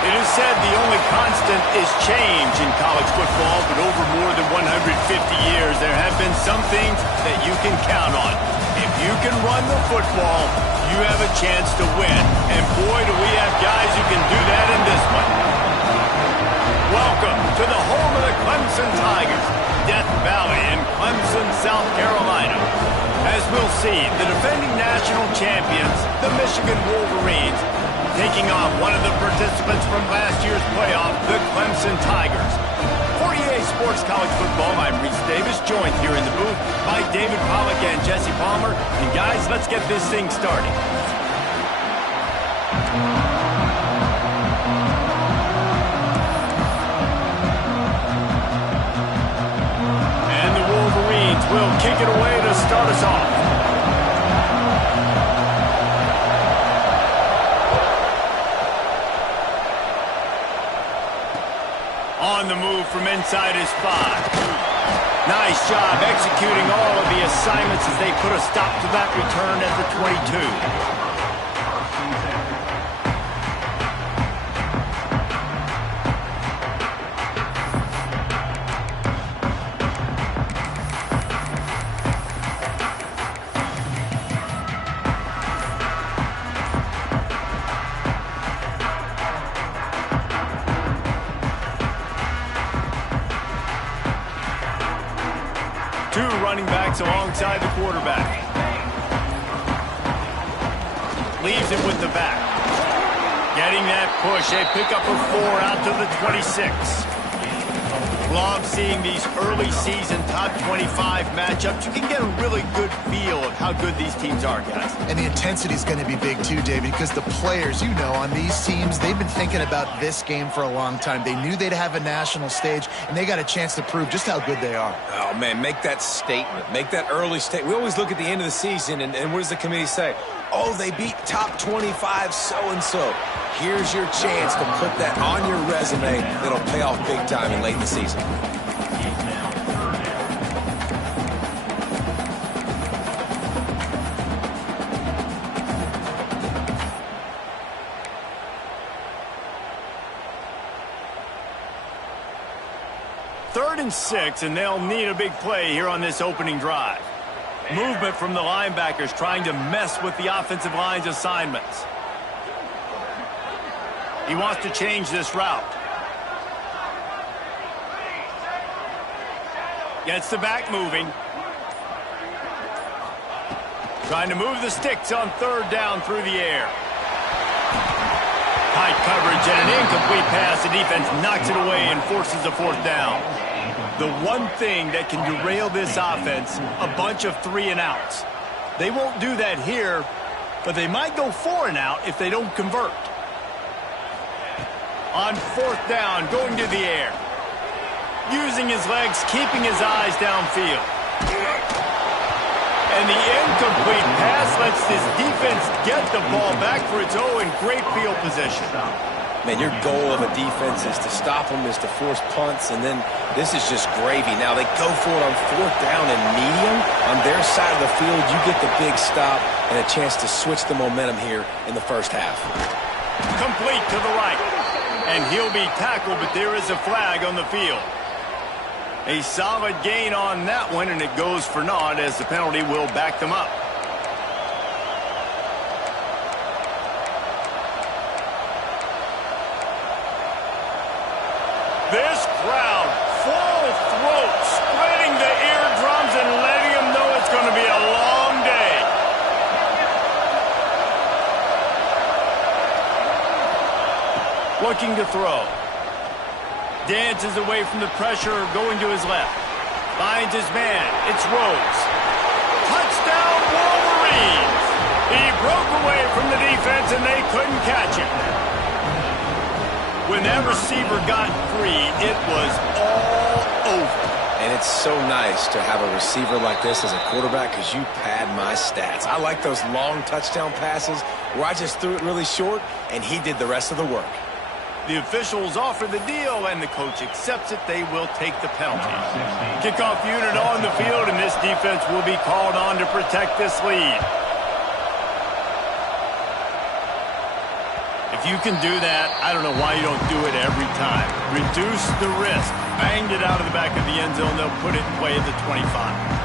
It is said the only constant is change in college football, but over more than 150 years, there have been some things that you can count on. If you can run the football, you have a chance to win. And boy, do we have guys who can do that in this one. Welcome to the home of the Clemson Tigers, Death Valley in Clemson, South Carolina. As we'll see, the defending national champions, the Michigan Wolverines, taking on one of the participants from last year's playoff, the Clemson Tigers. For EA Sports College Football, I'm Reese Davis, joined here in the booth by David Pollack and Jesse Palmer. And guys, let's get this thing started. And the Wolverines will kick it away to start us off. On the move from inside his 5. Nice job executing all of the assignments as they put a stop to that return at the 22. Two running backs alongside the quarterback. Leaves it with the back. Getting that push. They pick up a 4 out to the 26. Love seeing these early season top 25 matchups. You can get a really good feel of how good these teams are, guys. And the intensity is going to be big too, David, because the players, you know, on these teams, they've been thinking about this game for a long time. They knew they'd have a national stage, and they got a chance to prove just how good they are. Oh, man, make that statement. Make that early statement. We always look at the end of the season, and what does the committee say? Oh, they beat top 25 so-and-so. Here's your chance to put that on your resume that'll pay off big time in late in the season. Third and 6, and they'll need a big play here on this opening drive. Movement from the linebackers trying to mess with the offensive line's assignments. He wants to change this route. Gets the back moving. Trying to move the sticks on third down through the air. Tight coverage and an incomplete pass. The defense knocks it away and forces a 4th down. The one thing that can derail this offense, a bunch of 3-and-outs. They won't do that here, but they might go 4-and-out if they don't convert. On 4th down, going to the air. Using his legs, keeping his eyes downfield. And the incomplete pass lets this defense get the ball back for its own in great field position. Man, your goal of a defense is to stop them, is to force punts, and then this is just gravy. Now they go for it on 4th down and medium. On their side of the field, you get the big stop and a chance to switch the momentum here in the first half. Complete to the right. And he'll be tackled, but there is a flag on the field. A solid gain on that one, and it goes for naught as the penalty will back them up. This crowd, full throat, splitting the eardrums and letting them know it's going to be a long day. Looking to throw. Dances away from the pressure, going to his left. Finds his man. It's Rose. Touchdown, Wolverines! He broke away from the defense, and they couldn't catch him. When that receiver got free, it was all over. And it's so nice to have a receiver like this as a quarterback because you pad my stats. I like those long touchdown passes where I just threw it really short, and he did the rest of the work. The officials offer the deal, and the coach accepts it. They will take the penalty. Kickoff unit on the field, and this defense will be called on to protect this lead. If If you can do that, I don't know why you don't do it every time. Reduce the risk. Banged it out of the back of the end zone. They'll put it in play at the 25.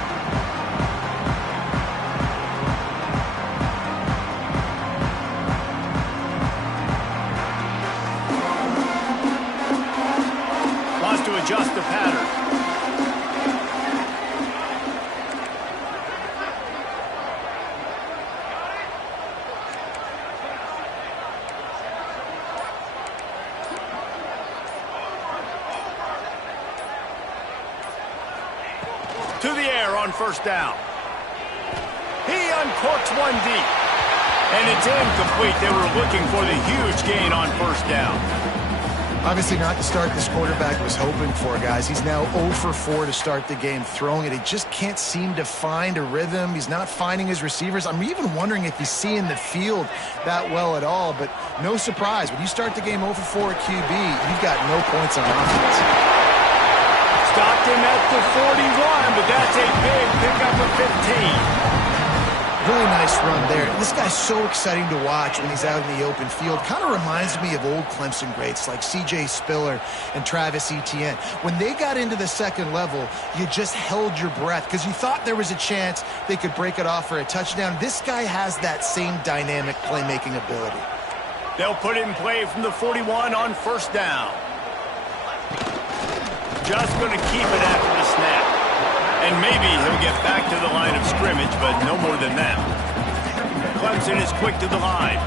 To adjust the pattern. To the air on first down. He uncorks one deep. And it's incomplete. They were looking for the huge gain on first down. Obviously not the start this quarterback was hoping for, guys. He's now 0 for 4 to start the game throwing it. He just can't seem to find a rhythm. He's not finding his receivers. I'm even wondering if he's seeing the field that well at all, but no surprise. When you start the game 0 for 4 at QB, you've got no points on offense. Stopped him at the 41, but that's a big pickup of 15. Really nice run there. This guy's so exciting to watch when he's out in the open field. Kind of reminds me of old Clemson greats like C.J. Spiller and Travis Etienne. When they got into the second level, you just held your breath because you thought there was a chance they could break it off for a touchdown. This guy has that same dynamic playmaking ability. They'll put it in play from the 41 on first down. Just going to keep it after the snap. And maybe he'll get back to the line of scrimmage, but no more than that. Clemson is quick to the line.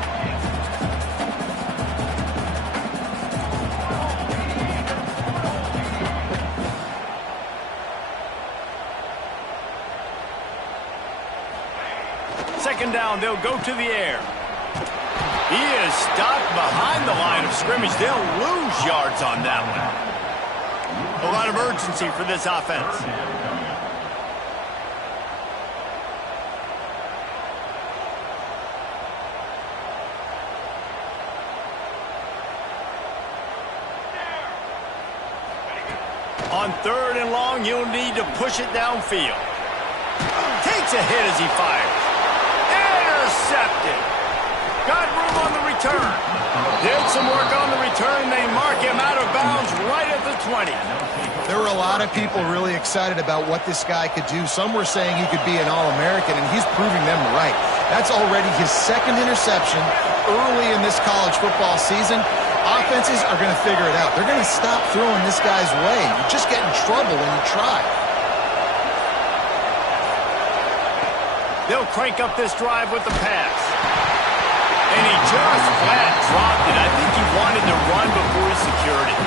Second down, they'll go to the air. He is stopped behind the line of scrimmage. They'll lose yards on that one. A lot of urgency for this offense. On third and long, you'll need to push it downfield. Takes a hit as he fires. Intercepted. Got room on the return. Did some work on the return. They mark him out of bounds right at the 20. There were a lot of people really excited about what this guy could do. Some were saying he could be an All-American, and he's proving them right. That's already his second interception early in this college football season. Offenses are going to figure it out. They're going to stop throwing this guy's way. You just get in trouble when you try. They'll crank up this drive with the pass. And he just flat dropped it. I think he wanted to run before he secured it.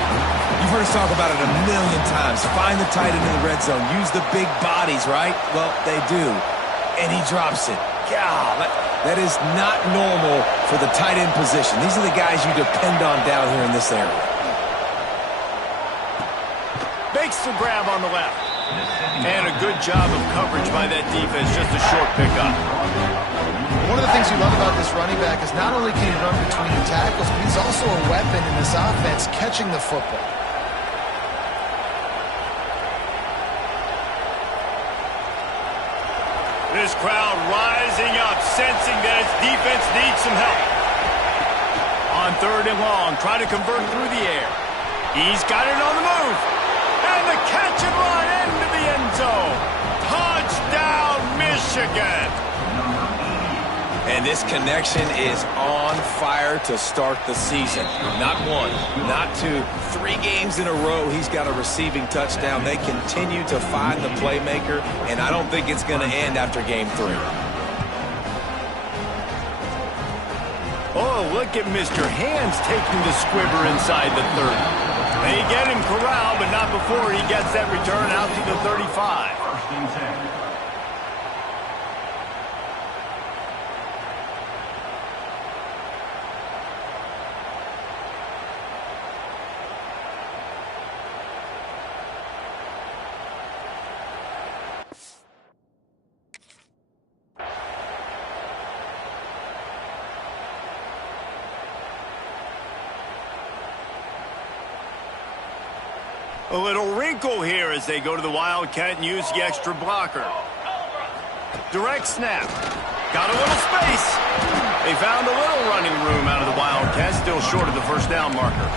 You've heard us talk about it a million times. Find the tight end in the red zone. Use the big bodies, right? Well, they do. And he drops it. God, that is not normal for the tight end position. These are the guys you depend on down here in this area. Makes the grab on the left. And a good job of coverage by that defense. Just a short pickup. One of the things you love about this running back is not only can he run between the tackles, but he's also a weapon in this offense catching the football. This crowd rising up, sensing that its defense needs some help. On third and long, trying to convert through the air. He's got it on the move. And the catch and run into the end zone. Touchdown, Michigan. And this connection is on fire to start the season. Not one, not two, 3 games in a row he's got a receiving touchdown. They continue to find the playmaker, and I don't think it's going to end after game 3. Oh, look at Mr. Hands taking the squibber inside the 30. They get him corralled, but not before he gets that return out to the 35. First and 10. A little wrinkle here as they go to the Wildcat and use the extra blocker. Direct snap. Got a little space. They found a little running room out of the Wildcats, still short of the first down marker.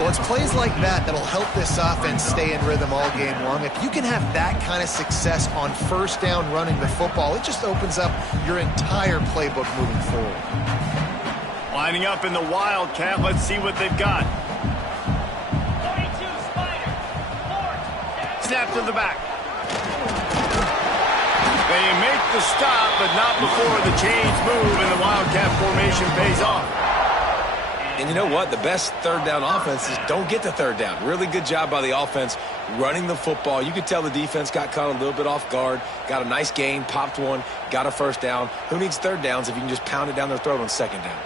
Well, it's plays like that that'll help this offense stay in rhythm all game long. If you can have that kind of success on first down running the football, it just opens up your entire playbook moving forward. Lining up in the Wildcat, let's see what they've got. Snap to the back. They make the stop, but not before the chains move and the Wildcat formation pays off. And you know what? The best third down offenses don't get to third down. Really good job by the offense running the football. You could tell the defense got caught a little bit off guard, got a nice gain, popped one, got a first down. Who needs third downs if you can just pound it down their throat on second down?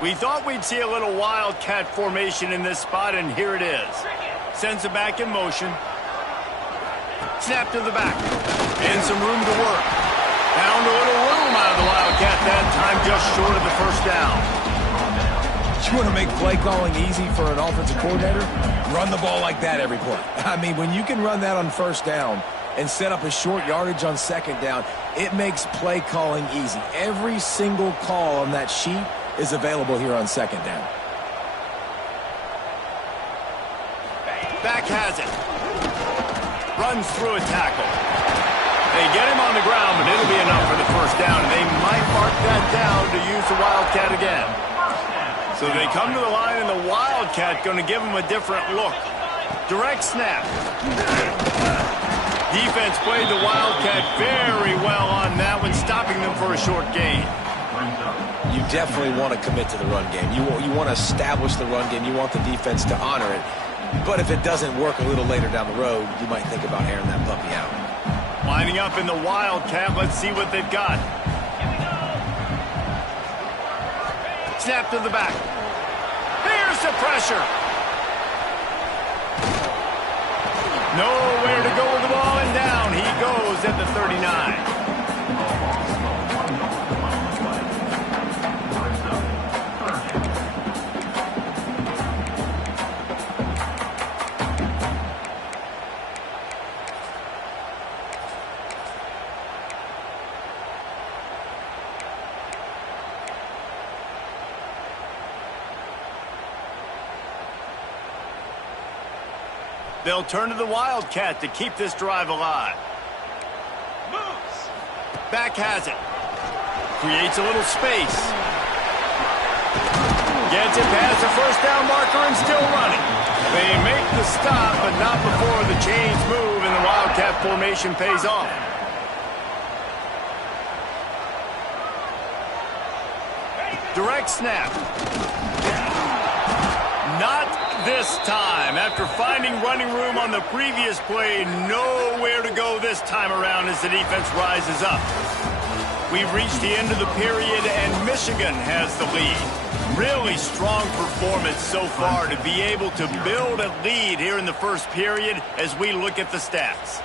We thought we'd see a little Wildcat formation in this spot, and here it is. Sends it back in motion. Snap to the back. And some room to work. Found a little room out of the Wildcat that time, just short of the first down. You want to make play calling easy for an offensive coordinator? Run the ball like that every play. I mean, when you can run that on first down and set up a short yardage on second down, it makes play calling easy. Every single call on that sheet is available here on second down. Back has it. Runs through a tackle. They get him on the ground, but it'll be enough for the first down, and they might mark that down to use the Wildcat again. So they come to the line, and the Wildcat going to give them a different look. Direct snap. Defense played the Wildcat very well on that one, stopping them for a short gain. You definitely want to commit to the run game. You want to establish the run game. You want the defense to honor it. But if it doesn't work a little later down the road, you might think about airing that puppy out. Lining up in the Wildcat, let's see what they've got. Snap to the back. Here's the pressure. Nowhere to go with the ball, and down he goes at the 39. They'll turn to the Wildcat to keep this drive alive. Moves. Back has it. Creates a little space. Gets it past the first down marker and still running. They make the stop, but not before the chains move and the Wildcat formation pays off. Direct snap. Not this time. After finding running room on the previous play, nowhere to go this time around as the defense rises up. We've reached the end of the period, and Michigan has the lead. Really strong performance so far to be able to build a lead here in the first period as we look at the stats.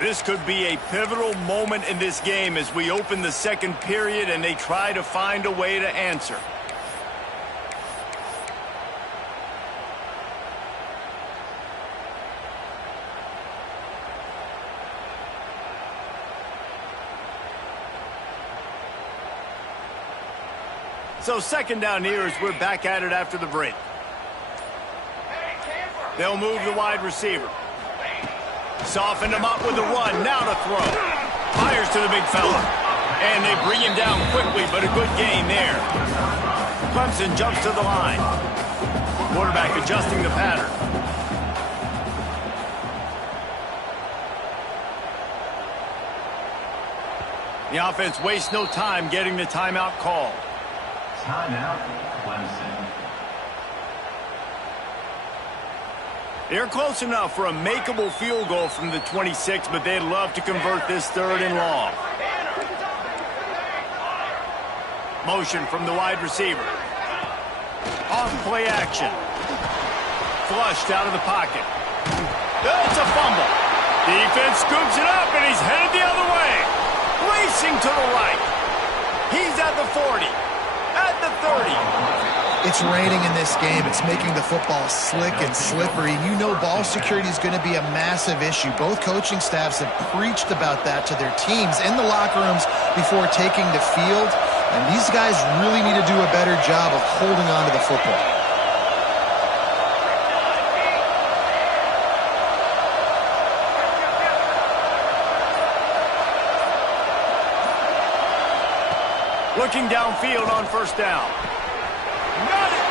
This could be a pivotal moment in this game as we open the second period and they try to find a way to answer. So second down here as we're back at it after the break. They'll move the wide receiver. Soften him up with a run. Now to throw. Fires to the big fella. And they bring him down quickly, but a good gain there. Clemson jumps to the line. Quarterback adjusting the pattern. The offense wastes no time getting the timeout call. Timeout, Clemson. They're close enough for a makeable field goal from the 26, but they'd love to convert this third and long. Motion from the wide receiver. Off play action. Flushed out of the pocket. That's a fumble. Defense scoops it up, and he's headed the other way. Racing to the right. He's at the 40. At the 30. It's raining in this game. It's making the football slick and slippery. You know ball security is going to be a massive issue. Both coaching staffs have preached about that to their teams in the locker rooms before taking the field. And these guys really need to do a better job of holding on to the football. Looking downfield on first down. Got it!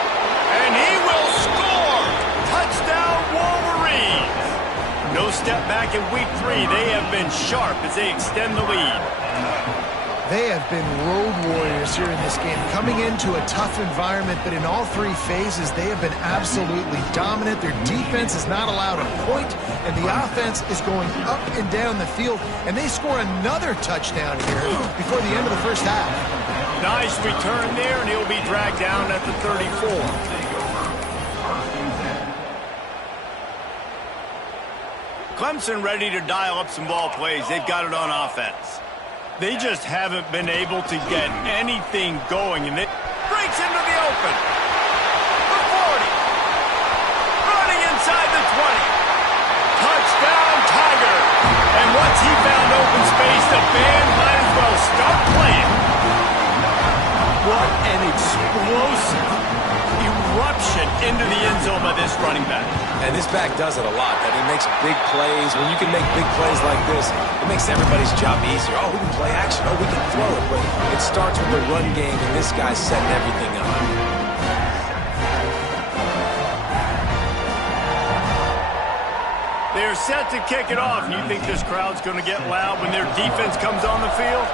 And he will score! Touchdown Wolverines! No step back in week 3. They have been sharp as they extend the lead. They have been road warriors here in this game, coming into a tough environment, but in all 3 phases, they have been absolutely dominant. Their defense is not allowed a point, and the offense is going up and down the field, and they score another touchdown here before the end of the first half. Nice return there, and he'll be dragged down at the 34. Clemson ready to dial up some ball plays. They've got it on offense. They just haven't been able to get anything going, and it breaks into the open. The 40. Running inside the 20. Touchdown, Tiger. And once he found open space, the band might as well start playing. What an explosive eruption into the end zone by this running back. And this back does it a lot. That he makes big plays. When you can make big plays like this, it makes everybody's job easier. Oh, we can play action. Oh, we can throw it. But it starts with the run game, and this guy's setting everything up. They're set to kick it off. You think this crowd's going to get loud when their defense comes on the field?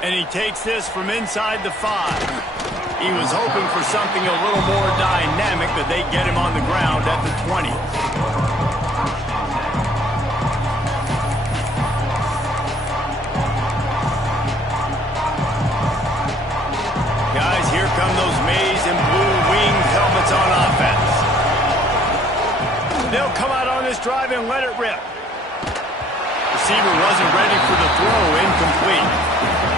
And he takes this from inside the 5. He was hoping for something a little more dynamic, but they get him on the ground at the 20. Guys, here come those maize and blue winged helmets on offense. They'll come out on this drive and let it rip. Receiver wasn't ready for the throw, incomplete.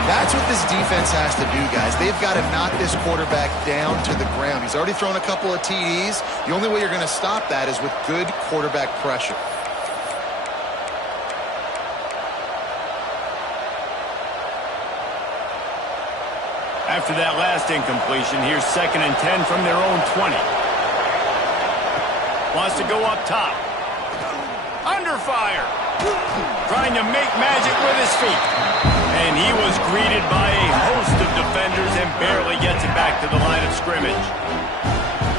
That's what this defense has to do, guys. They've got to knock this quarterback down to the ground. He's already thrown a couple of TDs. The only way you're going to stop that is with good quarterback pressure. After that last incompletion, here's 2nd and 10 from their own 20. Wants to go up top. Under fire. Trying to make magic with his feet. And he was greeted by a host of defenders and barely gets it back to the line of scrimmage.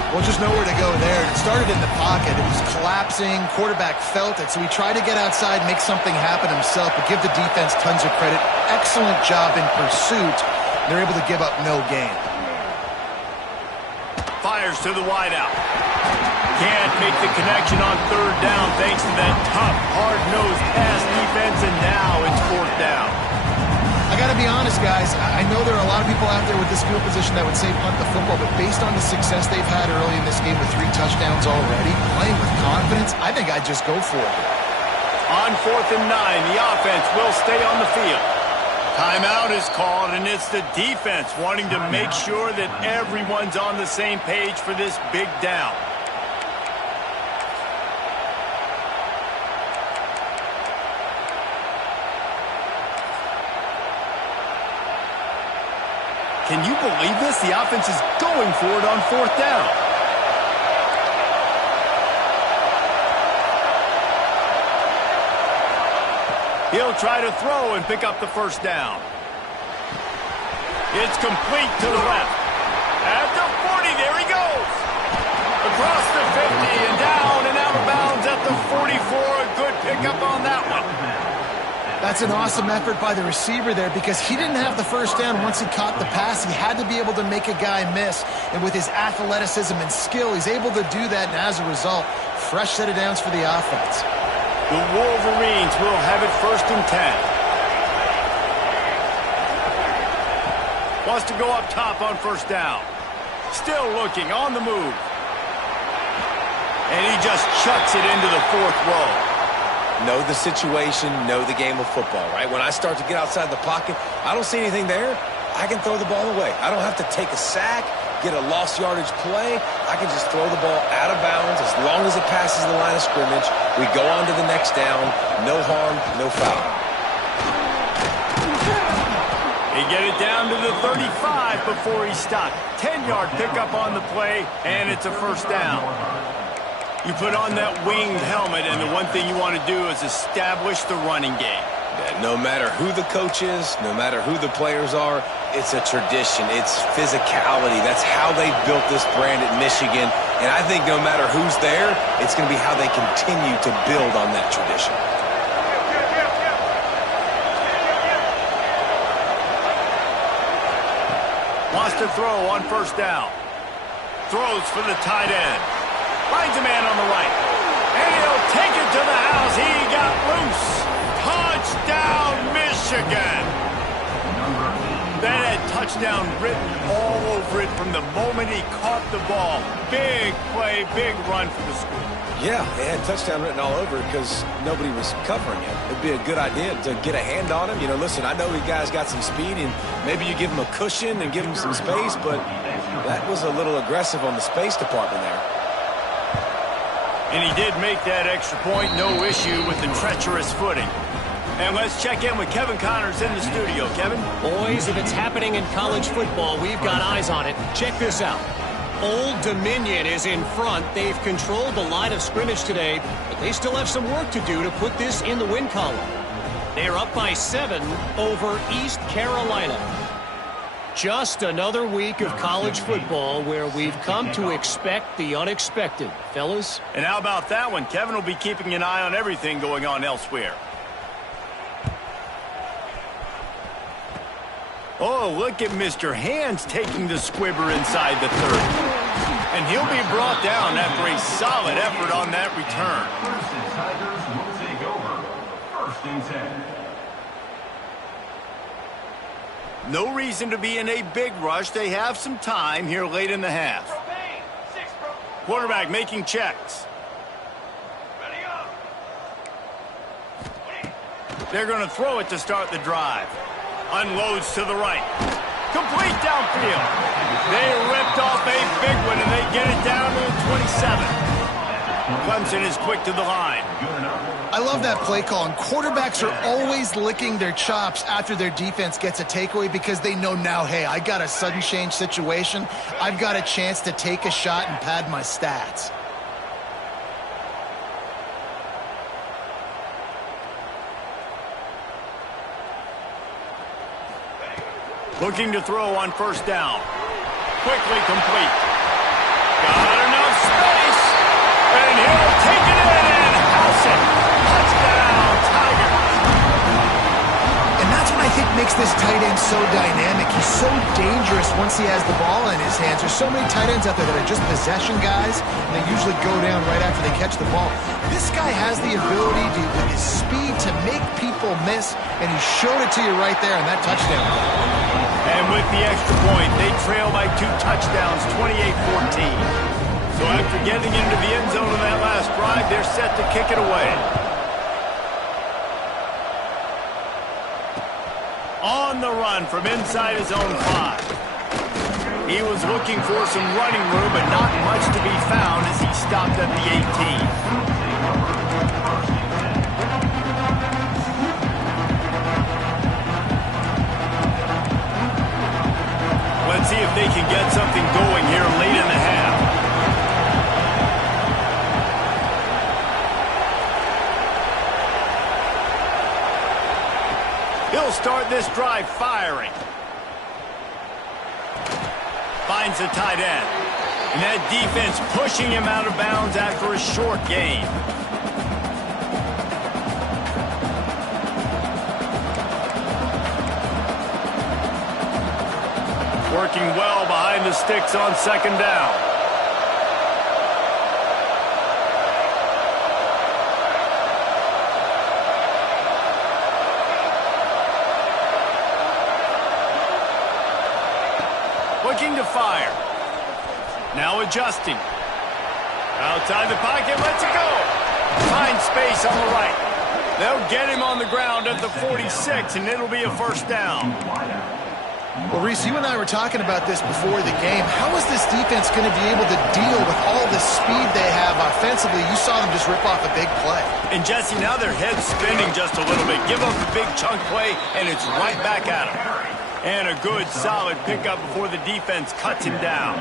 Well, just nowhere to go there. It started in the pocket. It was collapsing. Quarterback felt it, so he tried to get outside, make something happen himself, but give the defense tons of credit. Excellent job in pursuit. They're able to give up no gain. Fires to the wideout. Can't make the connection on 3rd down thanks to that tough, hard-nosed pass defense, and now it's 4th down. I got to be honest, guys. I know there are a lot of people out there with this field position that would say punt the football, but based on the success they've had early in this game with 3 touchdowns already, playing with confidence, I think I'd just go for it. On 4th and 9, the offense will stay on the field. Timeout is called, and it's the defense wanting to make sure that everyone's on the same page for this big down. Can you believe this? The offense is going for it on 4th down. He'll try to throw and pick up the 1st down. It's complete to the left. At the 40, there he goes. Across the 50 and down and out of bounds at the 44. A good pickup on that one. That's an awesome effort by the receiver there because he didn't have the 1st down once he caught the pass. He had to be able to make a guy miss. And with his athleticism and skill, he's able to do that. And as a result, fresh set of downs for the offense. The Wolverines will have it 1st and 10. Wants to go up top on 1st down. Still looking on the move. And he just chucks it into the 4th row. know the situation, know the game of football, right? When I start to get outside the pocket, I don't see anything there, I can throw the ball away. I don't have to take a sack, get a lost yardage play. I can just throw the ball out of bounds as long as it passes the line of scrimmage. We go on to the next down. No harm, no foul. He get it down to the 35 before he stopped. 10-yard pickup on the play, and it's a first down. You put on that winged helmet, and the one thing you want to do is establish the running game. Yeah, no matter who the coach is, no matter who the players are, it's a tradition. It's physicality. That's how they built this brand at Michigan. And I think no matter who's there, it's going to be how they continue to build on that tradition. Wants to throw on first down. Throws for the tight end. Finds a man on the right. And he'll take it to the house. He got loose. Touchdown, Michigan. That had touchdown written all over it from the moment he caught the ball. Big play, big run for the school. Yeah, it had touchdown written all over it because nobody was covering him. It'd be a good idea to get a hand on him. You know, listen, I know you guys got some speed, and maybe you give him a cushion and give him some space, but that was a little aggressive on the space department there. And he did make that extra point, no issue with the treacherous footing. And let's check in with Kevin Connors in the studio. Kevin? Boys, if it's happening in college football, we've got eyes on it. Check this out. Old Dominion is in front. They've controlled the line of scrimmage today, but they still have some work to do to put this in the win column. They're up by 7 over East Carolina. Just another week of college football where we've come to expect the unexpected, fellas. And how about that one? Kevin will be keeping an eye on everything going on elsewhere. Oh, look at Mr. Hands taking the squibber inside the 30. And he'll be brought down after a solid effort on that return. Tigers will take over. 1st and 10. No reason to be in a big rush. They have some time here late in the half. Quarterback making checks. They're going to throw it to start the drive. Unloads to the right. Complete downfield. They ripped off a big one, and they get it down to the 27. Clemson is quick to the line. I love that play call, and quarterbacks are always licking their chops after their defense gets a takeaway because they know now, hey, I got a sudden change situation. I've got a chance to take a shot and pad my stats. Looking to throw on first down. Quickly complete. Got enough space. And he'll take it in and house it. Touchdown, Tigers. And that's what I think makes this tight end so dynamic. He's so dangerous once he has the ball in his hands. There's so many tight ends out there that are just possession guys, and they usually go down right after they catch the ball. This guy has the ability to, with his speed, to make people miss, and he showed it to you right there in that touchdown. And with the extra point, they trail by 2 touchdowns, 28-14. So after getting into the end zone on that last drive, they're set to kick it away. On the run from inside his own 5. He was looking for some running room, but not much to be found as he stopped at the 18. Let's see if they can get something going here late in the half. He'll start this drive firing. Finds the tight end. And that defense pushing him out of bounds after a short gain. Working well behind the sticks on second down. Looking to fire. Now adjusting. Outside the pocket, lets it go. Finds space on the right. They'll get him on the ground at the 46, and it'll be a first down. Well, Reese, you and I were talking about this before the game. How is this defense going to be able to deal with all the speed they have offensively? You saw them just rip off a big play. And, Jesse, now their head's spinning just a little bit. Give up a big chunk play, and it's right back at them. And a good, solid pickup before the defense cuts him down.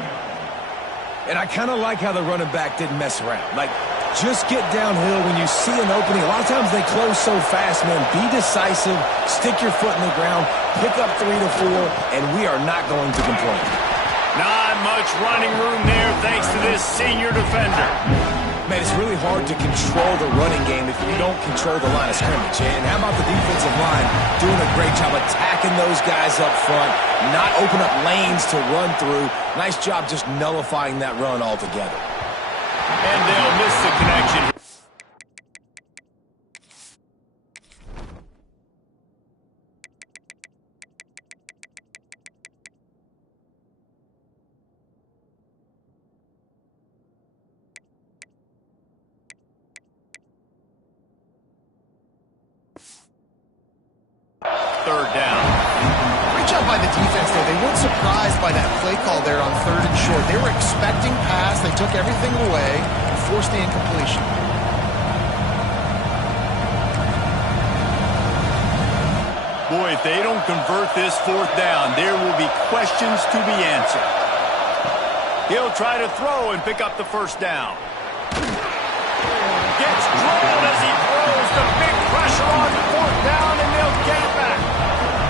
And I kind of like how the running back didn't mess around. Like, just get downhill when you see an opening. A lot of times they close so fast, man. Be decisive, stick your foot in the ground, pick up 3 to 4, and we are not going to complain. Not much running room there thanks to this senior defender. Man, it's really hard to control the running game if you don't control the line of scrimmage. And how about the defensive line doing a great job attacking those guys up front, not open up lanes to run through. Nice job just nullifying that run altogether. And they'll miss the connection. Third down. Great job by the defense there. They weren't surprised by that play call there on 3rd and short. They were expecting pass. They took everything away and forced the incompletion. Boy, if they don't convert this 4th down, there will be questions to be answered. He'll try to throw and pick up the 1st down. Gets drilled as he throws. The big pressure on 4th down, and they'll get it back.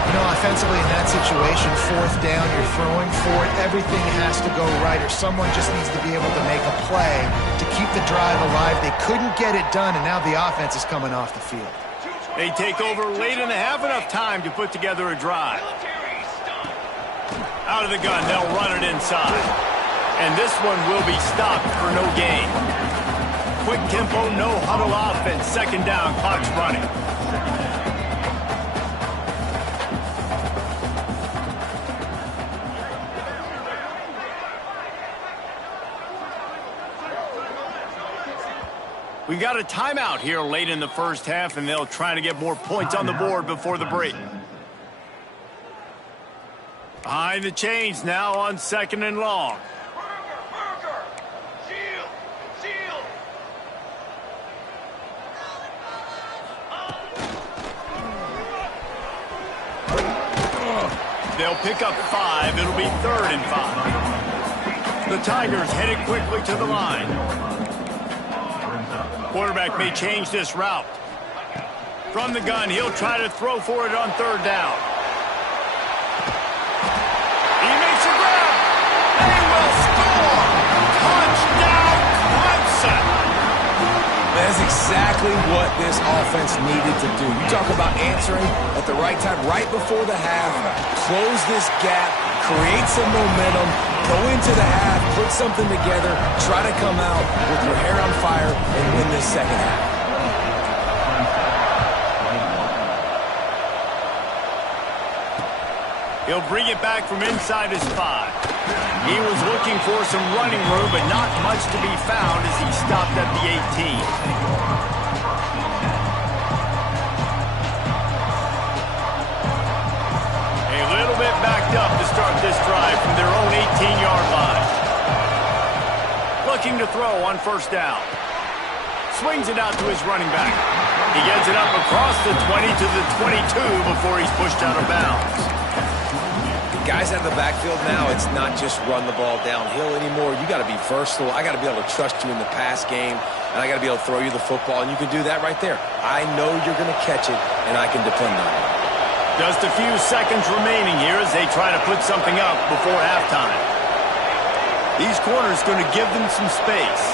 You know, offensively in that situation, 4th down, you're throwing for it. Everything has to go right, or someone just needs to be able to make a play to keep the drive alive. They couldn't get it done, and now the offense is coming off the field. They take over late and have enough time to put together a drive. Out of the gun, they'll run it inside. And this one will be stopped for no gain. Quick tempo, no huddle offense. 2nd down, clock's running. We've got a timeout here late in the 1st half, and they'll try to get more points on the board before the break. Behind the chains now on 2nd and long. They'll pick up 5. It'll be 3rd and 5. The Tigers headed quickly to the line. Quarterback may change this route. From the gun, he'll try to throw for it on 3rd down. He makes a grab. They will score. Touchdown, Clemson. That's exactly what this offense needed to do. You talk about answering at the right time, right before the half, close this gap, create some momentum, go into the half, put something together, try to come out with your hair on fire and win this 2nd half. He'll bring it back from inside his 5. He was looking for some running room, but not much to be found as he stopped at the 18. A little bit backed up to start this drive from their own 18-yard line. Looking to throw on 1st down. Swings it out to his running back. He gets it up across the 20 to the 22 before he's pushed out of bounds. Guys out of the backfield now, it's not just run the ball downhill anymore. You got to be versatile. I got to be able to trust you in the pass game, and I got to be able to throw you the football, and you can do that right there. I know you're going to catch it, and I can depend on it. Just a few seconds remaining here as they try to put something up before halftime. These corners going to give them some space.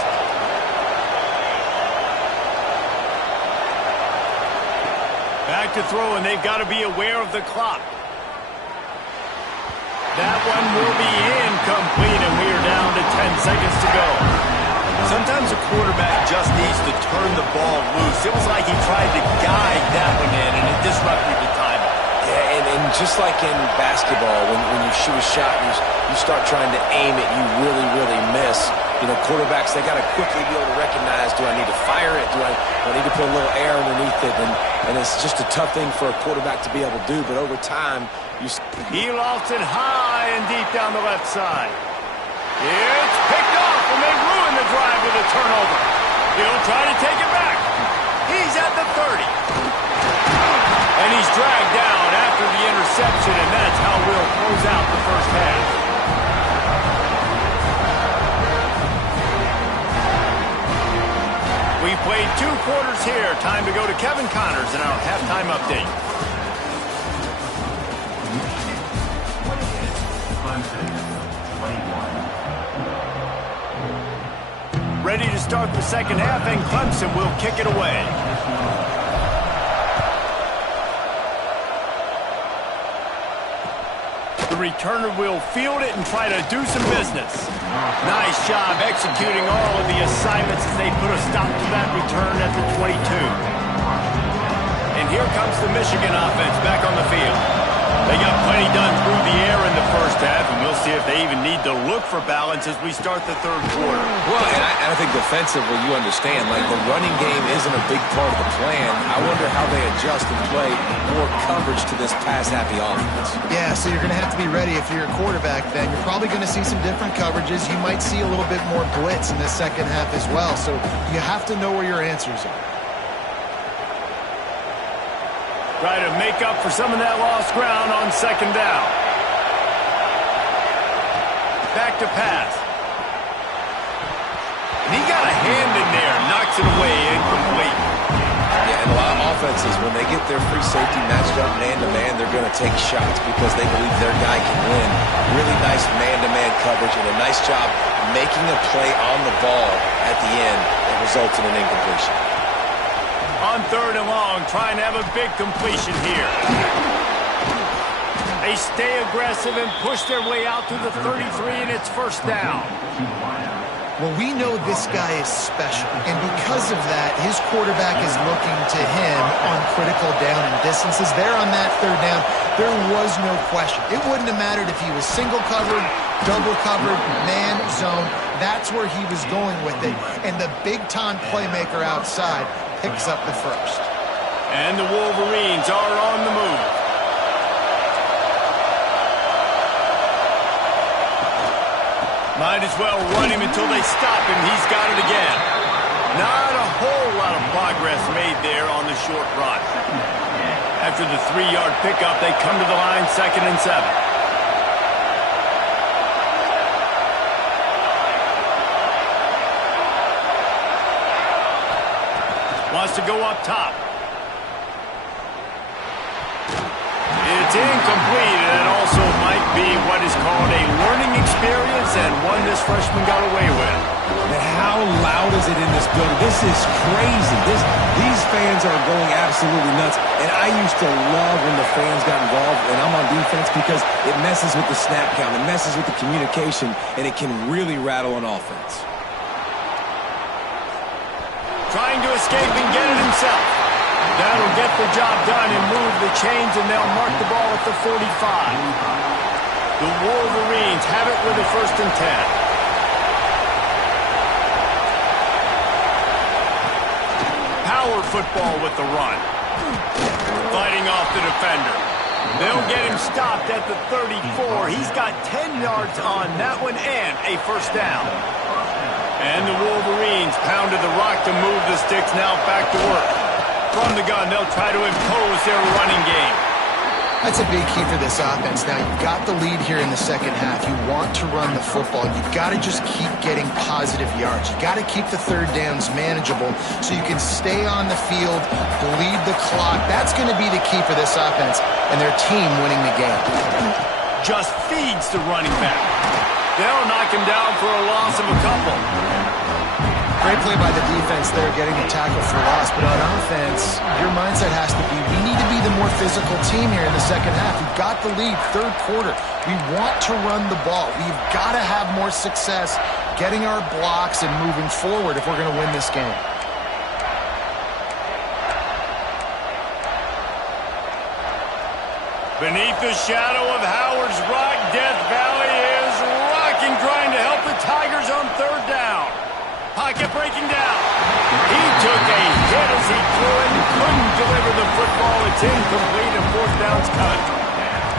Back to throw, and they've got to be aware of the clock. That one will be incomplete, and we are down to 10 seconds to go. Sometimes a quarterback just needs to turn the ball loose. It was like he tried to guide that one in, and it disrupted the timing. Yeah, and And just like in basketball, when you shoot a shot, you start trying to aim it, you really, really miss. You know, quarterbacks, they got to quickly be able to recognize, do I need to fire it? Do I need to put a little air underneath it? And it's just a tough thing for a quarterback to be able to do. But over time, he lofts it high and deep down the left side. It's picked off, and they ruin the drive with a turnover. He'll try to take it back. He's at the 30. And he's dragged down after the interception, and that's how we'll close out the first half. We played 2 quarters here. Time to go to Kevin Connors in our halftime update. Ready to start the second half, and Clemson will kick it away. The returner will field it and try to do some business. Nice job executing all of the assignments as they put a stop to that return at the 22. And here comes the Michigan offense back on the field. They got plenty done through the air in the first half, and we'll see if they even need to look for balance as we start the third quarter. Well, and I think defensively, you understand, like the running game isn't a big part of the plan. I wonder how they adjust and play more coverage to this pass-happy offense. Yeah, so you're going to have to be ready if you're a quarterback then. You're probably going to see some different coverages. You might see a little bit more blitz in the second half as well, so you have to know where your answers are. Try to make up for some of that lost ground on second down. Back to pass. And he got a hand in there, knocks it away, incomplete. Yeah, and a lot of offenses, when they get their free safety matched up man-to-man, they're going to take shots because they believe their guy can win. Really nice man-to-man coverage and a nice job making a play on the ball at the end that results in an incompletion. On third and long, trying to have a big completion here. They stay aggressive and push their way out to the 33, and it's first down. Well, we know this guy is special, and because of that, his quarterback is looking to him on critical down and distances. There on that third down, there was no question. It wouldn't have mattered if he was single covered, double covered, man, zone. That's where he was going with it, and the big-time playmaker outside picks up the first. And the Wolverines are on the move. Might as well run him until they stop him. He's got it again. Not a whole lot of progress made there on the short run. After the 3-yard pickup, they come to the line, 2nd and 7. Wants to go up top. It's incomplete, and it also might be what is called a learning experience and one this freshman got away with. And how loud is it in this building? This is crazy. These fans are going absolutely nuts. And I used to love when the fans got involved, and I'm on defense, because it messes with the snap count, it messes with the communication, and it can really rattle an offense. Trying to escape and get it himself. That'll get the job done and move the chains, and they'll mark the ball at the 45. The Wolverines have it with a 1st and 10. Power football with the run. Fighting off the defender. They'll get him stopped at the 34. He's got 10 yards on that one and a 1st down. And the Wolverines pounded the rock to move the sticks, now back to work. From the gun, they'll try to impose their running game. That's a big key for this offense. Now, you've got the lead here in the second half. You want to run the football. You've got to just keep getting positive yards. You've got to keep the third downs manageable so you can stay on the field, bleed the clock. That's going to be the key for this offense and their team winning the game. Just feeds the running back. They'll knock him down for a loss of a couple. Great play by the defense there, getting the tackle for loss. But on offense, your mindset has to be, we need to be the more physical team here in the second half. We've got the lead, third quarter. We want to run the ball. We've got to have more success getting our blocks and moving forward if we're going to win this game. Beneath the shadow of Howard's Rock, Death Valley is rocking, trying to help the Tigers on third down. Pocket breaking down. He took a hit as he threw it and couldn't deliver the football. It's incomplete and fourth down's cut.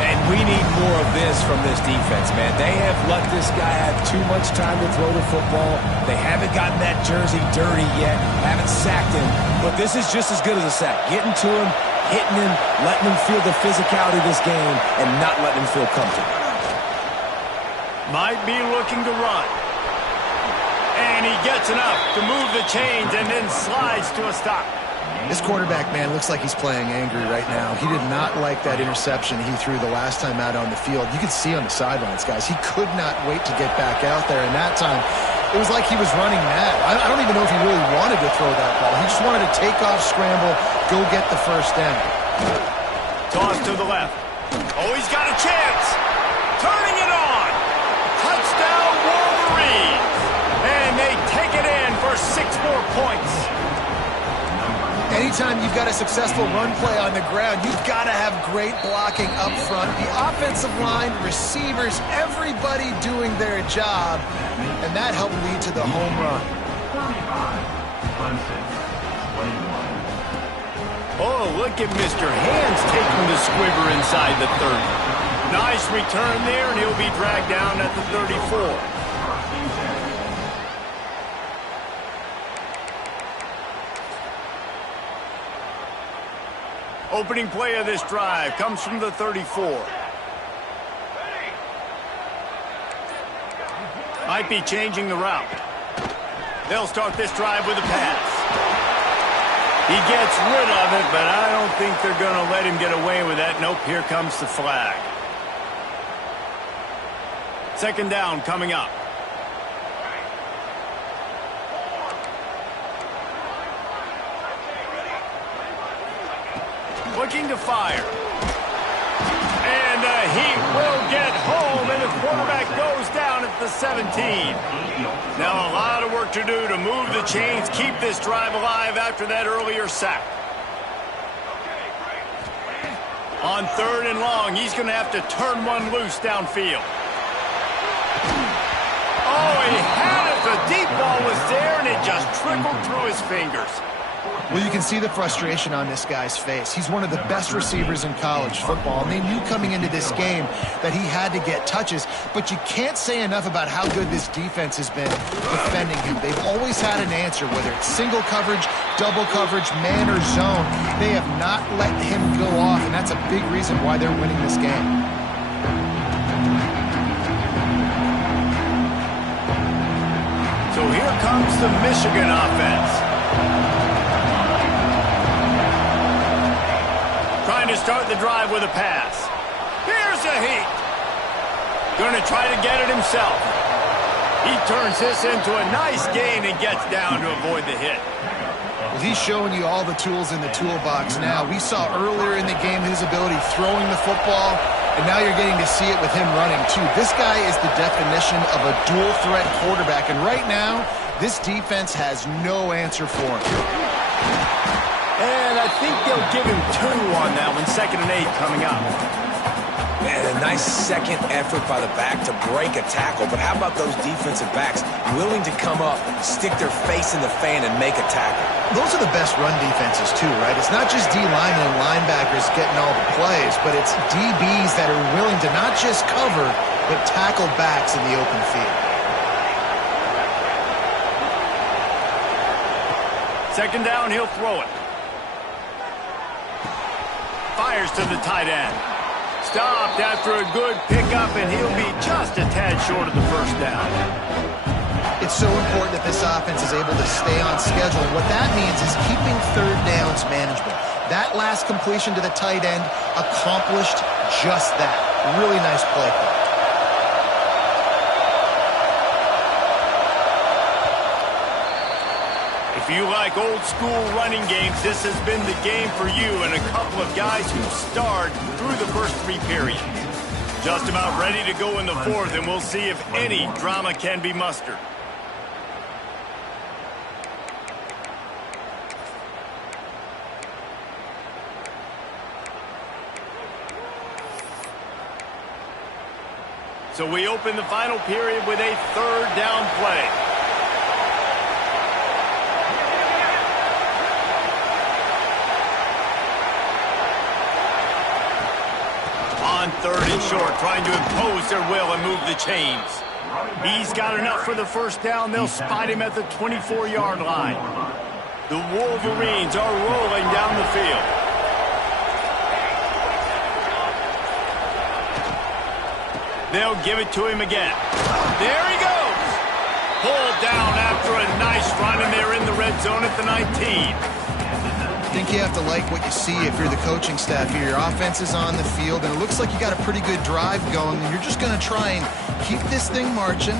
And we need more of this from this defense, man. They have let this guy have too much time to throw the football. They haven't gotten that jersey dirty yet, haven't sacked him. But this is just as good as a sack. Getting to him, hitting him, letting him feel the physicality of this game, and not letting him feel comfortable. Might be looking to run. And he gets enough to move the chains and then slides to a stop. This quarterback, man, looks like he's playing angry right now. He did not like that interception he threw the last time out on the field. You could see on the sidelines, guys, he could not wait to get back out there. And that time, it was like he was running mad. I don't even know if he really wanted to throw that ball. He just wanted to take off, scramble, go get the first down. Toss to the left. Oh, he's got a chance. Turning it on. Touchdown, Wolverines. And they take it in for 6 more points. Anytime you've got a successful run play on the ground, you've got to have great blocking up front. The offensive line, receivers, everybody doing their job. And that helped lead to the home run. 35, Clemson, 21. Oh, look at Mr. Hands taking the squibber inside the 30. Nice return there, and he'll be dragged down at the 34. Opening play of this drive comes from the 34. Might be changing the route. They'll start this drive with a pass. He gets rid of it, but I don't think they're going to let him get away with that. Nope, here comes the flag. Second down coming up. Looking to fire. And he will get home, and the quarterback goes down at the 17. Now a lot of work to do to move the chains, keep this drive alive after that earlier sack. On third and long, he's going to have to turn one loose downfield. Oh, he had it. The deep ball was there, and it just trickled through his fingers. Well, you can see the frustration on this guy's face. He's one of the best receivers in college football, and they knew coming into this game that he had to get touches, but you can't say enough about how good this defense has been defending him. They've always had an answer, whether it's single coverage, double coverage, man or zone. They have not let him go off, and that's a big reason why they're winning this game. So here comes the Michigan offense. Trying to start the drive with a pass. Here's a heat. Going to try to get it himself. He turns this into a nice gain and gets down to avoid the hit. Well, he's showing you all the tools in the toolbox now. We saw earlier in the game his ability throwing the football, and now you're getting to see it with him running, too. This guy is the definition of a dual-threat quarterback, and right now, this defense has no answer for him. And I think they'll give him 2 on that one. 2nd and 8 coming up. And a nice second effort by the back to break a tackle. But how about those defensive backs willing to come up, stick their face in the fan, and make a tackle? Those are the best run defenses, too, right? It's not just D-linemen and linebackers getting all the plays, but it's DBs that are willing to not just cover, but tackle backs in the open field. 2nd down, he'll throw it. Fires to the tight end. Stopped after a good pickup, and he'll be just a tad short of the first down. It's so important that this offense is able to stay on schedule. And what that means is keeping third downs management. That last completion to the tight end accomplished just that. Really nice play call. If you like old-school running games, this has been the game for you and a couple of guys who starred through the first 3 periods. Just about ready to go in the 4th, and we'll see if any drama can be mustered. So we open the final period with a third down play. On third and short, trying to impose their will and move the chains. He's got enough for the first down. They'll spot him at the 24-yard line. The Wolverines are rolling down the field. They'll give it to him again. There he goes. Pulled down after a nice run, and they're in the red zone at the 19. I think you have to like what you see if you're the coaching staff here. Your offense is on the field, and it looks like you got a pretty good drive going, and you're just going to try and keep this thing marching,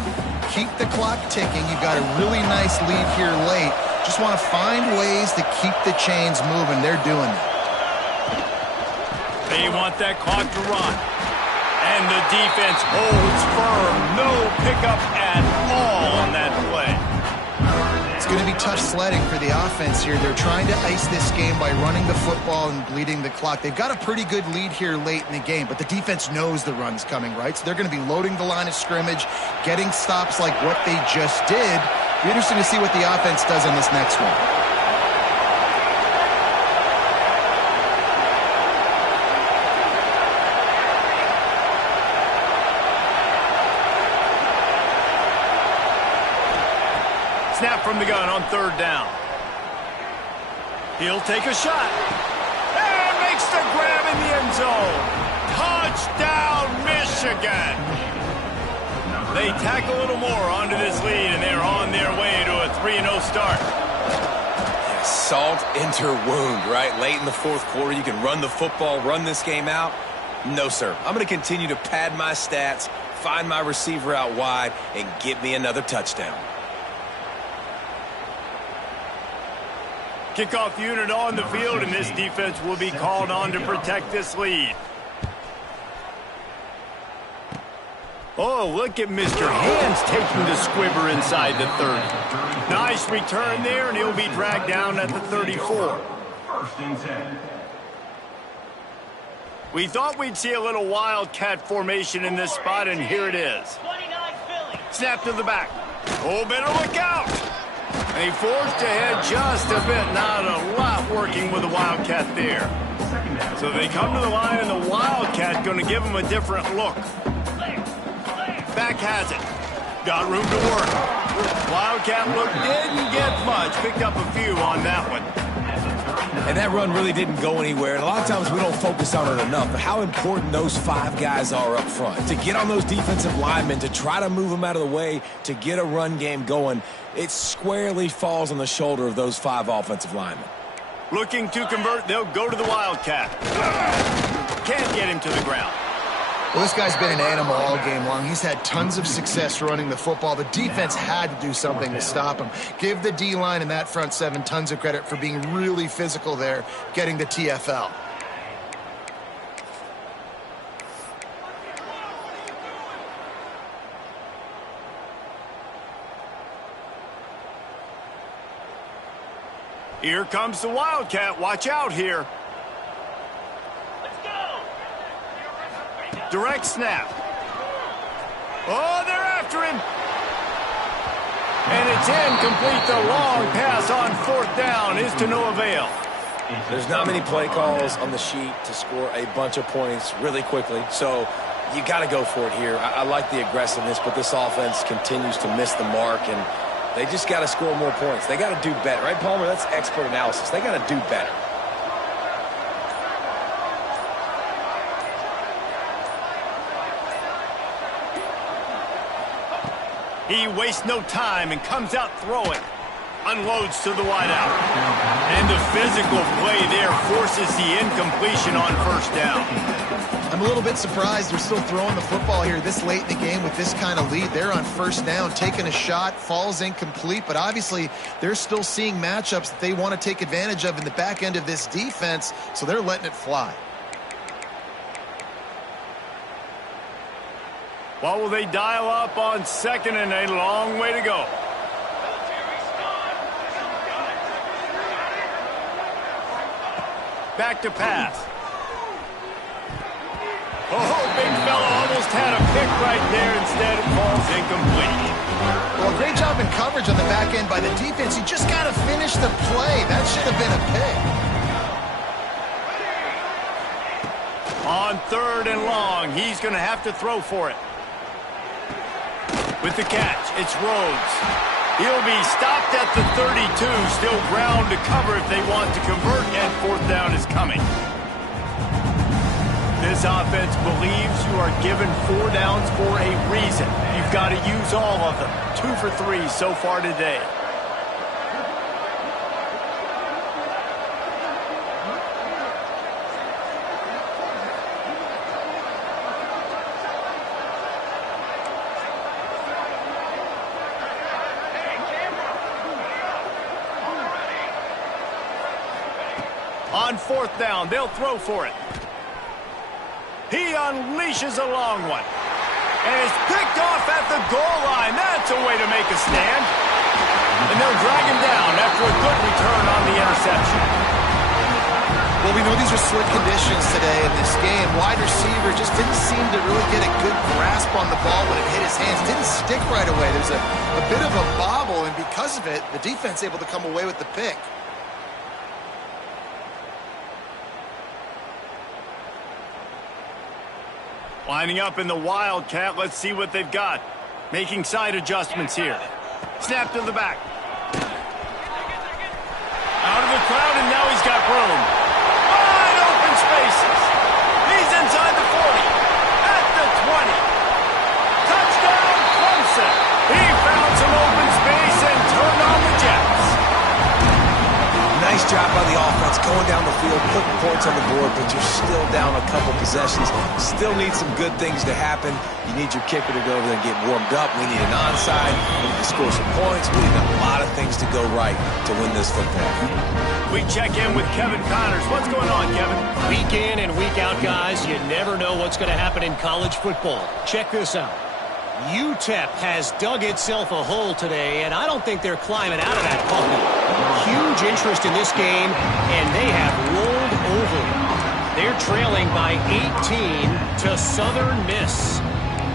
keep the clock ticking. You've got a really nice lead here late. Just want to find ways to keep the chains moving. They're doing it. They want that clock to run. And the defense holds firm. No pickup at all on that play. It's going to be tough sledding for the offense here. They're trying to ice this game by running the football and bleeding the clock. They've got a pretty good lead here late in the game, but the defense knows the run's coming, right? So they're going to be loading the line of scrimmage, getting stops like what they just did. It'll be interesting to see what the offense does on this next one. Snap from the gun on third down. He'll take a shot. And makes the grab in the end zone. Touchdown, Michigan. They tack a little more onto this lead, and they're on their way to a 3-0 start. Yeah, salt into wound, right? Late in the fourth quarter, you can run the football, run this game out. No, sir. I'm going to continue to pad my stats, find my receiver out wide, and get me another touchdown. Kickoff unit on the field, and this defense will be called on to protect this lead. Oh, look at Mr. Hands taking the squibber inside the 30. Nice return there, and he'll be dragged down at the 34. First and 10. We thought we'd see a little wildcat formation in this spot, and here it is. Snap to the back. Oh, better look out. They forced ahead just a bit. Not a lot working with the Wildcat there. So they come to the line, and the Wildcat going to give them a different look. Back has it. Got room to work. Wildcat look didn't get much. Picked up a few on that one. And that run really didn't go anywhere. And a lot of times we don't focus on it enough. But how important those five guys are up front. To get on those defensive linemen, to try to move them out of the way, to get a run game going, it squarely falls on the shoulder of those five offensive linemen. Looking to convert, they'll go to the Wildcat. Can't get him to the ground. Well, this guy's been an animal all game long. He's had tons of success running the football. The defense had to do something to stop him. Give the D-line and that front seven tons of credit for being really physical there, getting the TFL. Here comes the Wildcat. Watch out here. Direct snap. Oh, they're after him. And it's incomplete. The long pass on fourth down is to no avail. There's not many play calls on the sheet to score a bunch of points really quickly. So you got to go for it here. I like the aggressiveness, but this offense continues to miss the mark, and they just got to score more points. They got to do better. Right, Palmer? That's expert analysis. They got to do better. He wastes no time and comes out throwing. Unloads to the wideout. And the physical play there forces the incompletion on first down. I'm a little bit surprised they're still throwing the football here this late in the game with this kind of lead. They're on first down, taking a shot, falls incomplete, but obviously they're still seeing matchups that they want to take advantage of in the back end of this defense, so they're letting it fly. What will they dial up on second, and a long way to go? Back to pass. Oh, big fella almost had a pick right there. Instead, it falls incomplete. Well, great job in coverage on the back end by the defense. He just got to finish the play. That should have been a pick. On 3rd and long, he's going to have to throw for it. With the catch, it's Rhodes. He'll be stopped at the 32, still ground to cover if they want to convert, and 4th down is coming. This offense believes you are given 4 downs for a reason. You've got to use all of them. 2 for 3 so far today. On 4th down, they'll throw for it. He unleashes a long one. And is picked off at the goal line. That's a way to make a stand. And they'll drag him down after a good return on the interception. Well, we know these are slick conditions today in this game. Wide receiver just didn't seem to really get a good grasp on the ball when it hit his hands. Didn't stick right away. There's a bit of a bobble, and because of it, the defense able to come away with the pick. Lining up in the Wildcat. Let's see what they've got. Making side adjustments here. Snap to the back. Out of the crowd, and now he's got room. Wide open spaces. He's inside the 40. At the 20. Touchdown, Clemson. He found some open space and turned on the Jets. Nice job by the offense going down the field, putting points on the board, but you're still down a couple possessions. Still need some good things to happen. You need your kicker to go over there and get warmed up. We need an onside. We need to score some points. We need a lot of things to go right to win this football. We check in with Kevin Connors. What's going on, Kevin? Week in and week out, guys, you never know what's going to happen in college football. Check this out. UTEP has dug itself a hole today, and I don't think they're climbing out of that hole. Huge interest in this game, and they have rolled over. They're trailing by 18 to Southern Miss.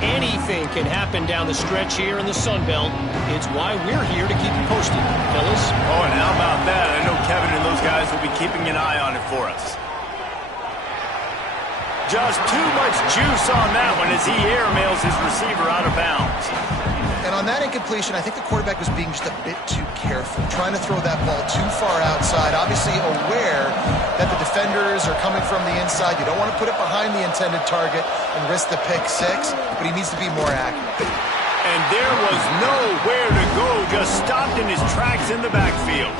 Anything can happen down the stretch here in the Sun Belt. It's why we're here to keep you posted, fellas. Oh, and how about that? I know Kevin and those guys will be keeping an eye on it for us. Just too much juice on that one as he airmails his receiver out of bounds. And on that incompletion, I think the quarterback was being just a bit too careful, trying to throw that ball too far outside, obviously aware that the defenders are coming from the inside. You don't want to put it behind the intended target and risk the pick 6, but he needs to be more accurate. And there was nowhere to go, just stopped in his tracks in the backfield.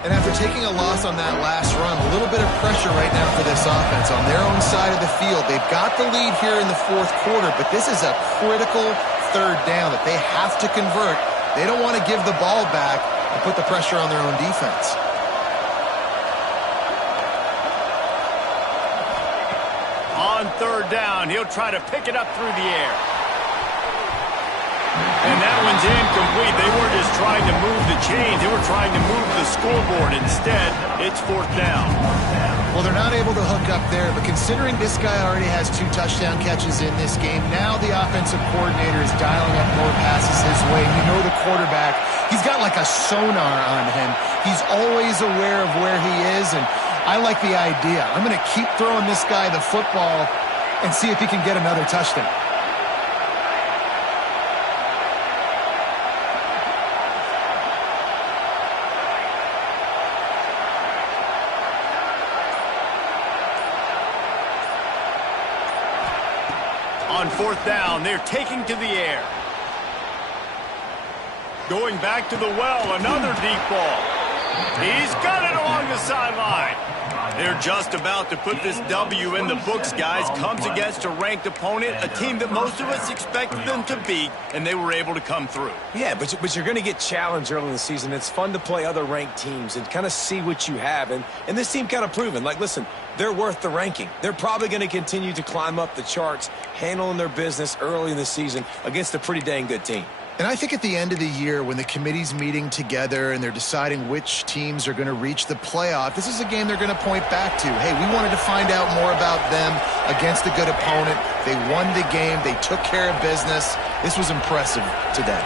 And after taking a loss on that last run, a little bit of pressure right now for this offense on their own side of the field. They've got the lead here in the 4th quarter, but this is a critical 3rd down that they have to convert. They don't want to give the ball back and put the pressure on their own defense. On 3rd down, he'll try to pick it up through the air. And that one's incomplete. They weren't just trying to move the chains. They were trying to move the scoreboard. Instead, it's 4th down. Well, they're not able to hook up there, but considering this guy already has 2 touchdown catches in this game, now the offensive coordinator is dialing up more passes his way. You know the quarterback, he's got like a sonar on him. He's always aware of where he is, and I like the idea. I'm going to keep throwing this guy the football and see if he can get another touchdown. On 4th down, they're taking to the air. Going back to the well, another deep ball. He's got it along the sideline. They're just about to put this W in the books, guys. Comes against a ranked opponent, a team that most of us expected them to beat, and they were able to come through. Yeah, but you're going to get challenged early in the season. It's fun to play other ranked teams and kind of see what you have. And this team kind of proven, like, listen, they're worth the ranking. They're probably going to continue to climb up the charts. handling their business early in the season against a pretty dang good team. And I think at the end of the year, when the committee's meeting together and they're deciding which teams are going to reach the playoff, this is a game they're going to point back to. Hey, we wanted to find out more about them against a good opponent. They won the game. They took care of business. This was impressive today.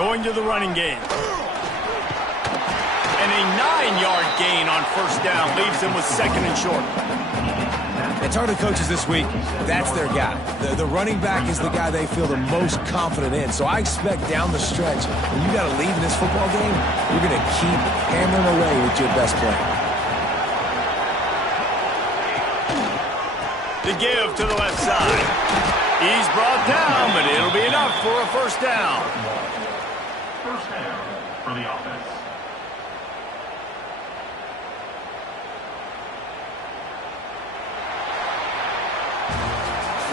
Going to the running game. And a 9-yard gain on first down leaves them with second and short. And target coaches this week, that's their guy. The running back is the guy they feel the most confident in. So I expect down the stretch, when you got to lead in this football game, you're going to keep hammering away with your best player. The give to the left side. He's brought down, but it'll be enough for a first down. First down for the offense.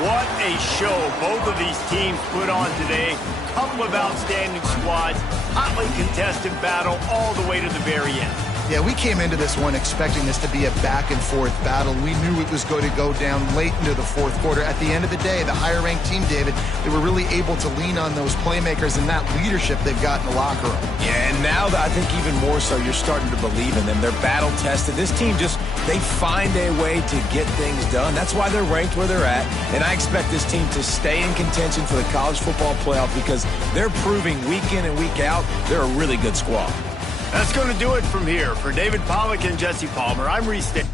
What a show both of these teams put on today. Couple of outstanding squads, hotly contested battle all the way to the very end. Yeah, we came into this one expecting this to be a back-and-forth battle. We knew it was going to go down late into the fourth quarter. At the end of the day, the higher-ranked team, David, they were really able to lean on those playmakers and that leadership they've got in the locker room. Yeah, and now I think even more so, you're starting to believe in them. They're battle-tested. This team they find a way to get things done. That's why they're ranked where they're at. And I expect this team to stay in contention for the college football playoff because they're proving week in and week out they're a really good squad. That's going to do it from here. For David Pollack and Jesse Palmer, I'm Reese Davis.